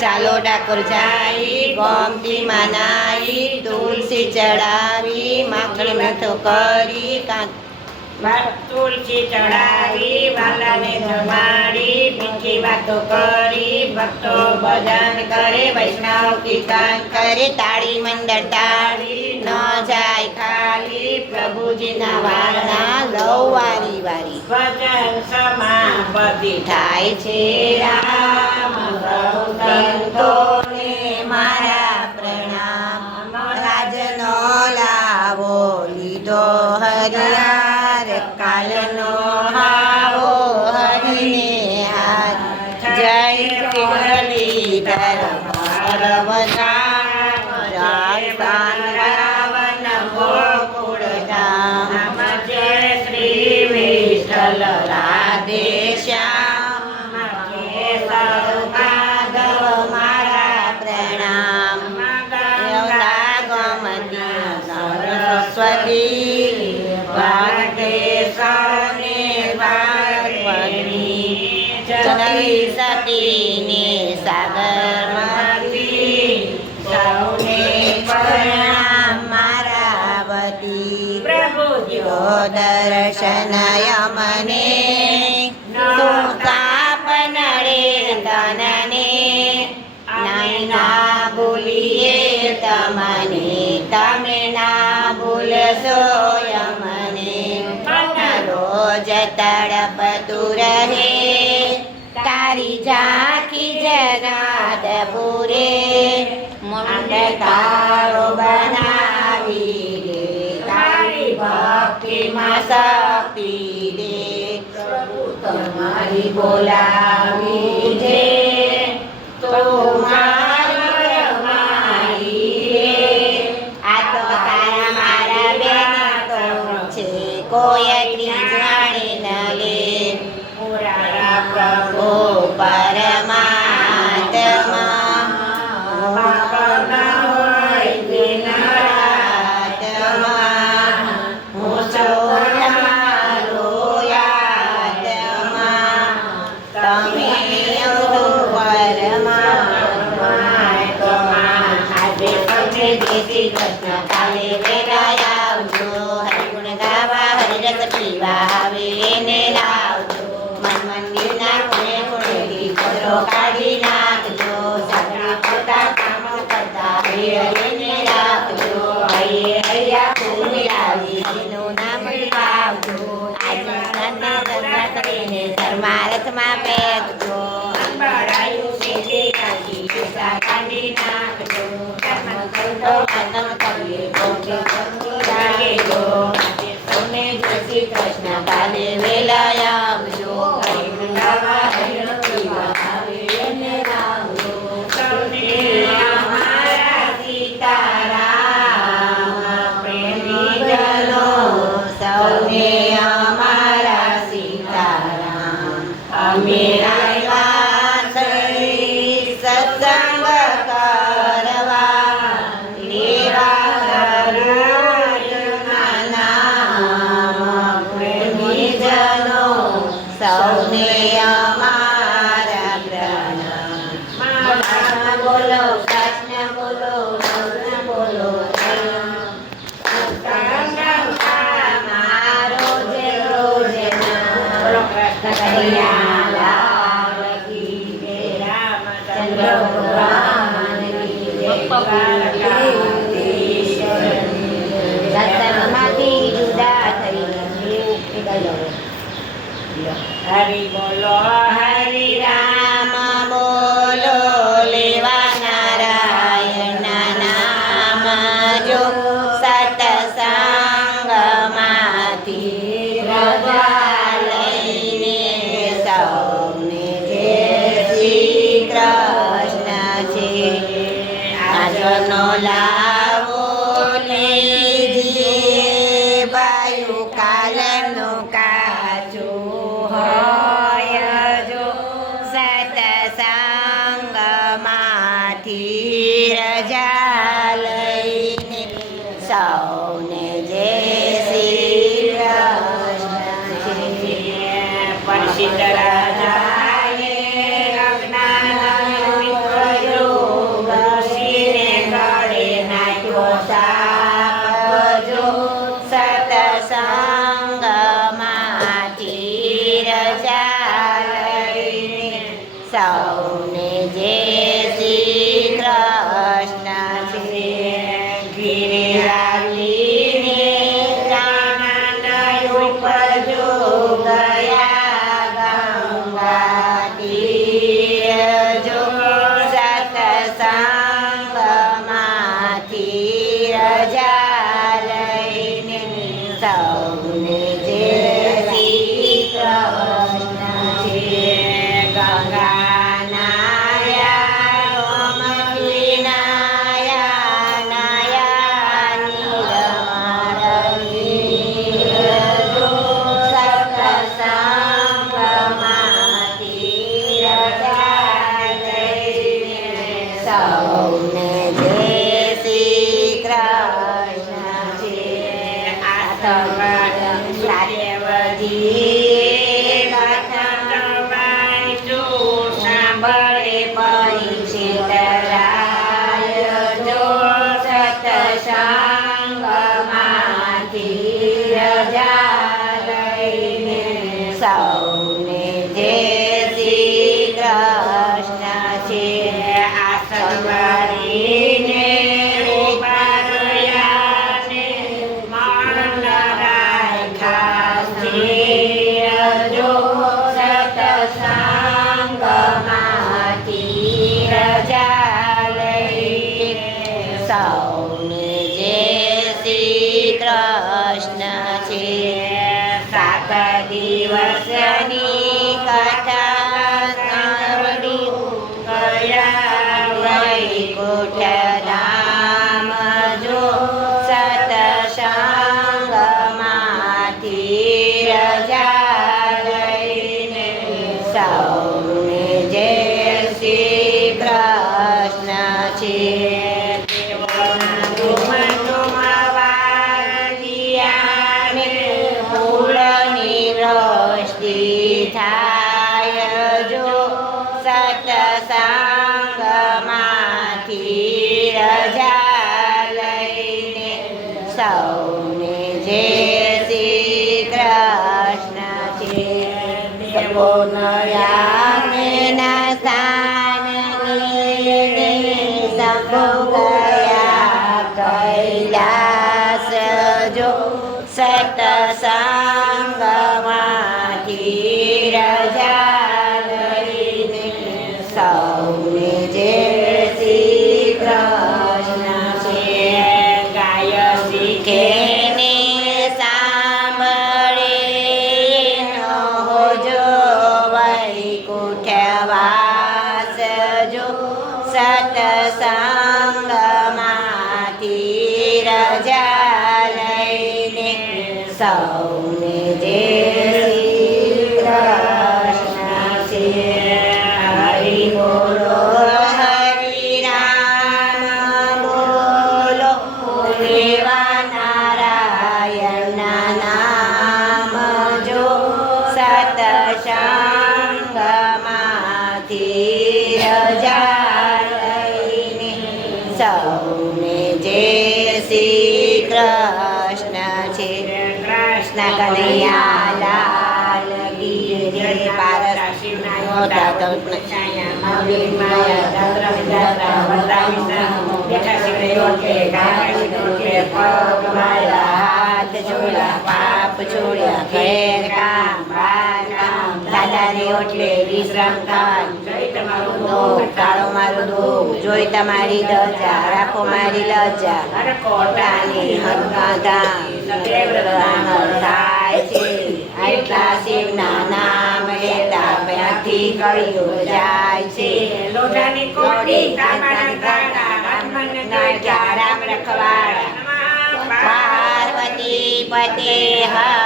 ચાલો ડાકોર જાઈ ગોમતી માનાઈ તુલસી ચડાવી માખણ મીઠો કરી તુલસી ચડાવી વાલાને જમાડી મીઠી વાતો કરી ભક્તો ભજન કરે વૈષ્ણવ કીર્તન કરે તાળી મંડળ તાળી ન જાય ખાલી પ્રભુજીના વારણા લઉ વારી વારી ભજન સમાપતિ થાય છે રામ પ્રભુ સંતોને મારા પ્રણામ રાજનો લાવો લીધો હરિયાર કાલનો હાવો હરિને હાથ જય મુરલીધર પરવધામ રાજસ્થાન રાવણ ગોકુળ ધામ જય શ્રી વિઠ્ઠલ રાધે શ્યામ માધવ મારા પ્રણામ ગોમતી સરસ્વતી વાઘેશ્વરને પાર્વતી ચલી સતીને સાગરમતી સૌને પ્રણામ મારા વતી પ્રભુ દર્શનય મને સુકાપનડે તનને ના ભૂલીએ તમને તમે ના ભૂલશો યમને રોજ તડપતું રહે તારી ઝાંખી જનાદ પૂરે મુંડ તારો બનાવી દે તારી ભક્તિમાં શક્તિ દે પ્રભુ તમારી બોલાવી છે તો મારી આ તો તારા મારા બેન છે કોઈ જાણી ન લે પુરાણા પ્રભુ પરમાત્મા હું સૌ તમારો યાદમાં તમે દેશી કૃષ્ણ કાલે વેલા આવજો હરિગુણ ગાવા હરિરસ પીવા આવે એને લાવજો મન મંદિરના ખૂણે ખૂણેથી પત્રો કાઢી નાખજો સાગરા પોતા કામ કરતા હરિને રાખજો હૈયે હૈયા ફૂલ લાવી હરિનું નામ લાવજો આજે ધન્ય ધન્ય કરીને ધર્મારથમાં પેકજો અંબાડાયું સેજે કાઢી કેસા કાઢી નાખજો કદમ કરીએ સૌને જય શ્રી કૃષ્ણ કાલે વેલા આવજો હરિવૃંદાવા હરિણ પીવા આવે એને લાવજો સૌને અમારા સીતારામ પ્રેમી જનો સૌને અમારા સીતારામ અમે આવ્યા થઈ સત્સંગ કરવા લેવા કરુણા નામ પ્રેમી જનો સૌને અમારા પ્રણામ બોલો કૃષ્ણ બોલો કૃષ્ણ બોલો મારો જે રોજ બોલો કૃષ્ણ કરિયા લાલ કી જય રામચંદ્ર ભગવાન કી જય સત્સંગમાંથી જુદા થઈ હરિ બોલો હરિ રામ બોલો લેવા નારાયણના નામ જો સત્સંગમાંથી રજા લઈને સૌને જય શ્રી કૃષ્ણ છે આજનો લાવો લેજીએ વાયુ કાલનું કાચું હોય જો સત્સંગમાંથી રજા લઈને સૌને જય શ્રી કૃષ્ણ છે સિદ્ધરાજાએ અજ્ઞાન નીકળ્યું, ઋષિને ગળે નાખ્યો સાપ જો. સતસંગમાંથી રજા લઈને સૌને જય શ્રી કૃષ્ણ છે. ગિરિરાજીને આનંદ ઉપજો ગયા ગંગા તીર જો. સતસંગમાંથી રજા લઈને સૌને જય શ્રી કૃષ્ણ છે. ગંગા નાયા વિનાયા નાયા સતસંગમાંથી રજા લઈને સૌને જય શ્રી કૃષ્ણ છે. સાંભળે પરિચિતરાય જો. સતસંગમાંથી રજા લઈને સૌને જય શ્રી કૃષ્ણ છે. આસનવાળીને ઉપાડ્યાને મન રાખ્યા સ્થિર જો. સતસંગમાંથી રજા લઈને સૌને જય શ્રી કૃષ્ણ છે. 7 દિવસની કથા સાંભળ્યું ગયા વૈકુંઠ ધામ જો. સતસંગમાંથી રજા લઈને સૌને જય શ્રી કૃષ્ણ છે. ફૂલની રોશની થાય જો. સતસંગમાંથી રજા લઈને સૌને જય શ્રી કૃષ્ણ છે. સર્વોનયાના સ્થાનને સંભો ગયા કૈલાસ જો. સતસંગમાંથી રજા લઈને સૌને જય શ્રી કૃષ્ણ છે. ગાય શીખે ને સાંભળે નો જો વૈકુંઠવાસ જો. સતસંગમાંથી રજા લઈને સૌને જય શ્રી કૃષ્ણ છે. હરિ બોલો હરિ રામ બોલો દેવા નારાયણના નામ જો. સતસંગમાંથી રજા લઈને સૌને જય શ્રી કૃષ્ણ છે. કૃષ્ણ કનૈયા લાલ કી જય. પારસ શિવનાયો દાદવ છાયા મવિર માયા ચંદ્ર વિદ્યા વતાવી બેઠા શિવને ઓટલે ગાય ઓટલે પગ માયા હાથ જોડ્યા પાપ છોડ્યા ઘેર કામ બાર કામ દાદાને ઓટલે વિશ્રામ કાન. જોઈ તમારું દુઃખ કાળો મારું દુઃખ જોઈ તમારી ધજા રાખો મારી લજા. કોટાની હરકા ધામ સદેવ થાય છે. આટલા શિવના નામ લેતા ત્યાંથી કળિયો જાય છે. લોઢાની કોટી તાંબાના ગાડા રામ રખવાડા પાર્વતી પતે હર